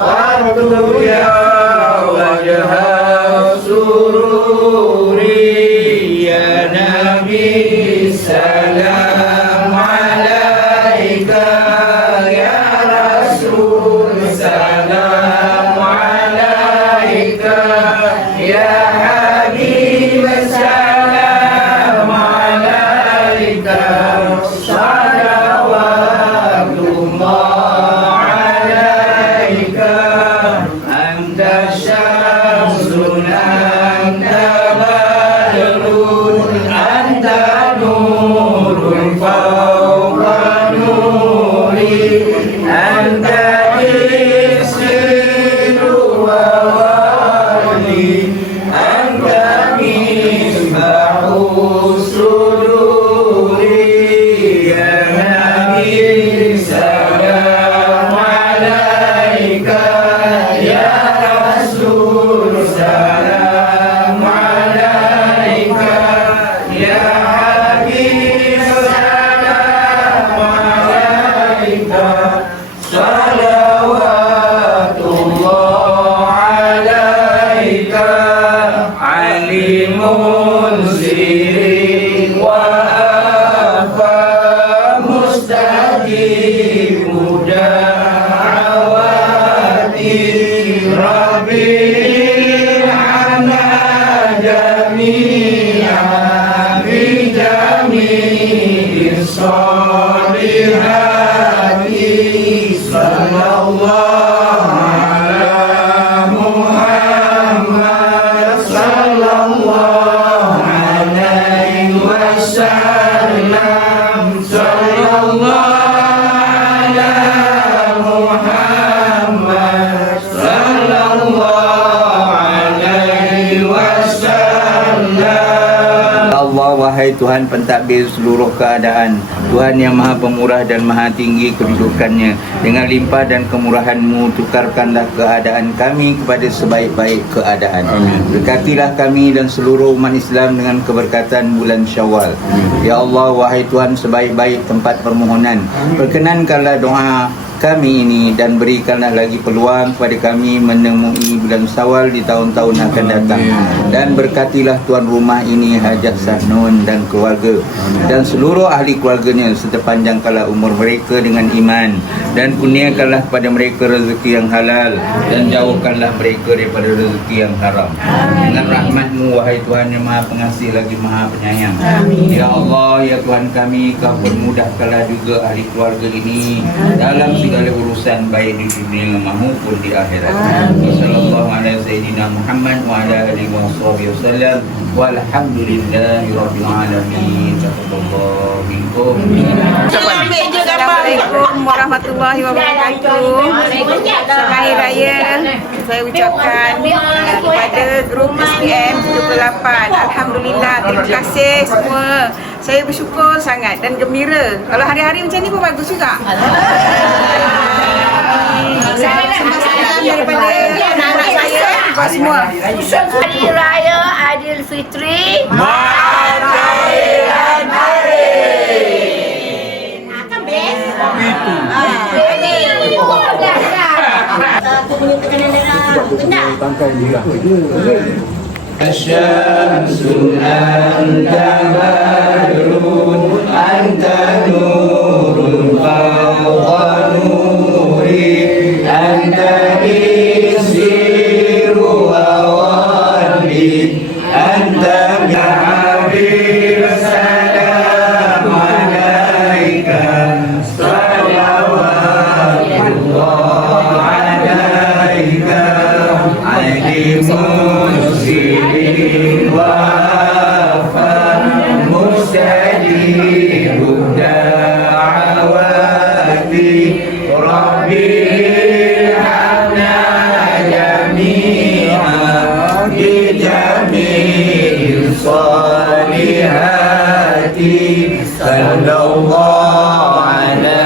وارجو يا وجه السرور يا نبي السلام عليك يا رسول سلام عليك يا حبيب السلام عليك صلوات الله عليك أنت شمس أنت بدر أنت نور فوق نوري أنت إكسير وولي أنت مصباح السرور يا نبي سلام عليك يا رسول سلام عليك يا حبيب سلام عليك صلوات الله عليك عليم سر وأخفى مستجيب دعواتي ربي عنا جميعا بجميع الصالحات صلى الله على محمد صلى الله عليه وسلم صلى الله على محمد صلى الله عليه وسلم. Allah, wahai Tuhan pentadbir seluruh keadaan, Tuhan yang maha pemurah dan maha tinggi kedudukannya, dengan limpah dan kemurahan-Mu tukarkanlah keadaan kami kepada sebaik-baik keadaan. Berkatilah kami dan seluruh umat Islam dengan keberkatan bulan Syawal. Ya Allah, wahai Tuhan sebaik-baik tempat permohonan, perkenankanlah doa kami ini dan berikanlah lagi peluang kepada kami menemui bulan Syawal di tahun-tahun akan datang. Dan berkatilah tuan rumah ini Hajah Sahnun dan keluarga dan seluruh ahli keluarganya, serta panjangkanlah umur mereka dengan iman, dan kurniakanlah kepada mereka rezeki yang halal, dan jauhkanlah mereka daripada rezeki yang haram. Dengan rahmat-Mu wahai Tuhan yang maha pengasih lagi maha penyayang. Ya Allah, ya Tuhan kami, Kau permudahkanlah juga ahli keluarga ini dalam segala urusan baik di dunia maupun di akhirat. Sallallahu alaihi sayyidina Muhammad wa ala alihi wasallam. Walhamdulillahirabbil alamin. Taqabbalallahu minkum. Assalamualaikum warahmatullahi wabarakatuh. Selamat Hari Raya saya ucapkan kepada grup SPM 78. Alhamdulillah, terima kasih semua. Saya bersyukur sangat dan gembira. Kalau hari-hari macam ni pun bagus juga. Saya senang daripada anak-anak saya buat semua. Hari Raya Aidilfitri. Akan best. Aku punya tekanan darah rendah. الشمس أنت بدر أنت نور فوق نوري أنت إكسير وولي أنت حبيب سلام عليك صلوات الله عليك عليم مستجيب دعواتي ربي ارحمنا جميعا بجميع الصالحات صلى الله على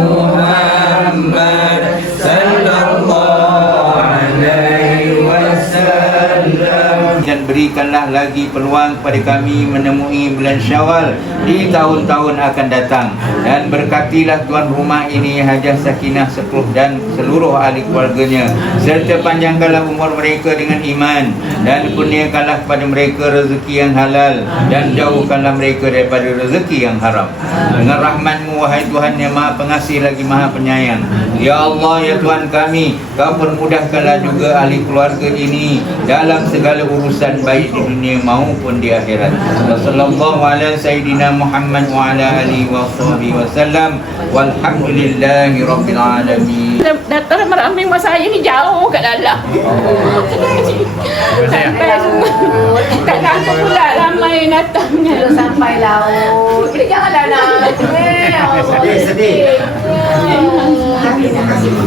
محمد صلى الله عليه وسلم. Dan berikanlah berikanlah lagi peluang kepada kami menemui bulan Syawal di tahun-tahun akan datang. Dan berkatilah tuan rumah ini Hajah Sakinah Sepuluh dan seluruh ahli keluarganya, serta panjangkanlah umur mereka dengan iman, dan kurniakanlah kepada mereka rezeki yang halal, dan jauhkanlah mereka daripada rezeki yang haram. Dengan rahmat-Mu wahai Tuhan yang Maha Pengasih lagi Maha Penyayang, ya Allah, ya Tuhan kami, Kau permudahkanlah juga ahli keluarga ini dalam segala urusan baik di dunia maupun di akhirat. Sallallahu ala sayyidina Muhammad wa ala alihi wa sahbihi wasallam, walhamdulillahi rabbil alamin. Datang meramai masa saya ni jauh kat dalam. Sampai semua. Tak nampak pula ramai datangnya. Sampai laut. Janganlah nak. Sedih.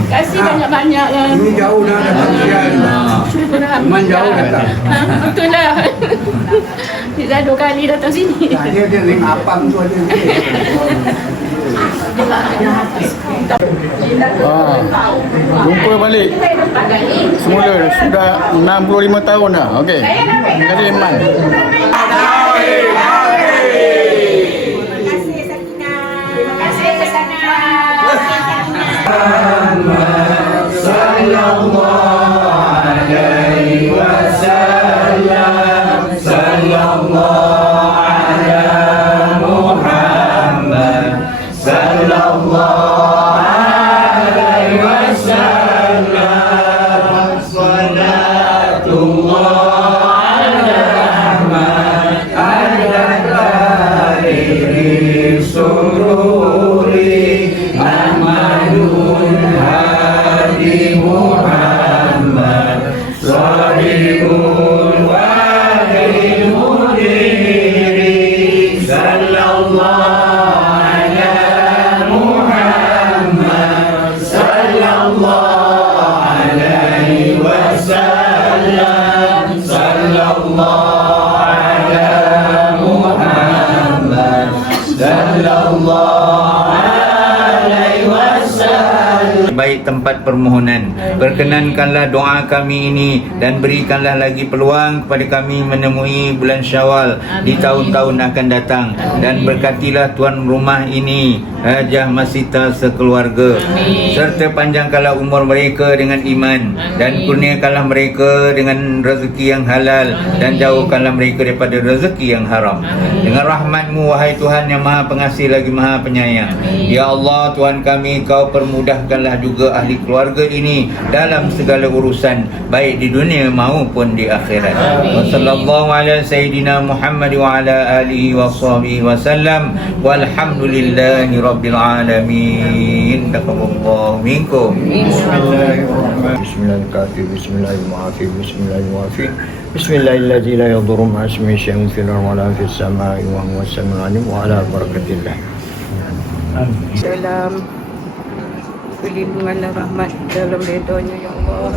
Kasih banyak-banyak ya. Ini jauh dah datang. Memang jauh datang. Betul lah. Dia 2 kali datang sini. Dia ring apam tu ada. Jumpa balik semula sudah 65 tahun dah. Okey. Terima kasih Man. Baik tempat permohonan, berkenankanlah doa kami ini dan berikanlah lagi peluang kepada kami menemui bulan Syawal di tahun-tahun akan datang, dan berkatilah tuan rumah ini Hajah Masita sekeluarga, serta panjangkanlah umur mereka dengan iman, dan kurniakanlah mereka dengan rezeki yang halal, dan jauhkanlah mereka daripada rezeki yang haram. Dengan rahmat-Mu wahai Tuhan yang Maha Pengasih lagi Maha Penyayang, ya Allah, Tuhan kami, Kau permudahkanlah juga ahli keluarga ini dalam segala urusan baik di dunia maupun di akhirat. Wassallallahu ala sayyidina Muhammad wa ala alihi wa sahbihi wasallam, walhamdulillahi rabbil alamin. Taqabbalallahu minkum. Bismillahirrahmanirrahim. Bismillahirrahmanirrahim. Bismillahirrahmanirrahim. Bismillahirrahmanirrahim. La yadurru ma'a ismihi syai'un fil ardi wa la fis samaa'i wa huwa as-sami'ul 'alim wa ala barakatillah. Dalam perlindungan dan rahmat dalam redha-Nya ya Allah.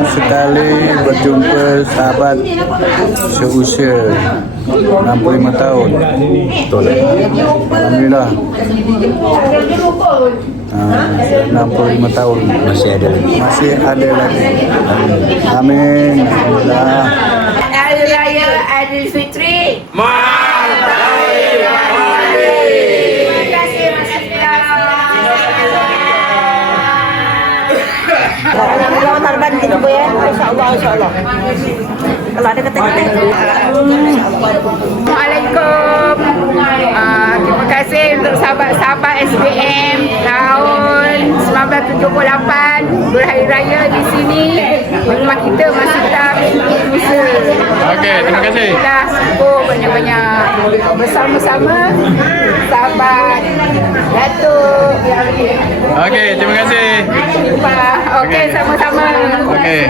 Sekali berjumpa sahabat seusia 65 tahun. Betul. Alhamdulillah. 65 tahun masih ada lagi. Amin. Alhamdulillah. Hari Raya Aidilfitri. Kalau tarban kita ya, insya-Allah. Kalau ada kata-kata. Assalamualaikum. Terima kasih untuk sahabat-sahabat SPM tahun 1978 berhari raya di sini. Rumah kita masih tak usaha. Okey, terima kasih. Dah syukur banyak-banyak bersama-sama sahabat Datuk. Okey, terima kasih. Jumpa. Okey, sama-sama. Okey.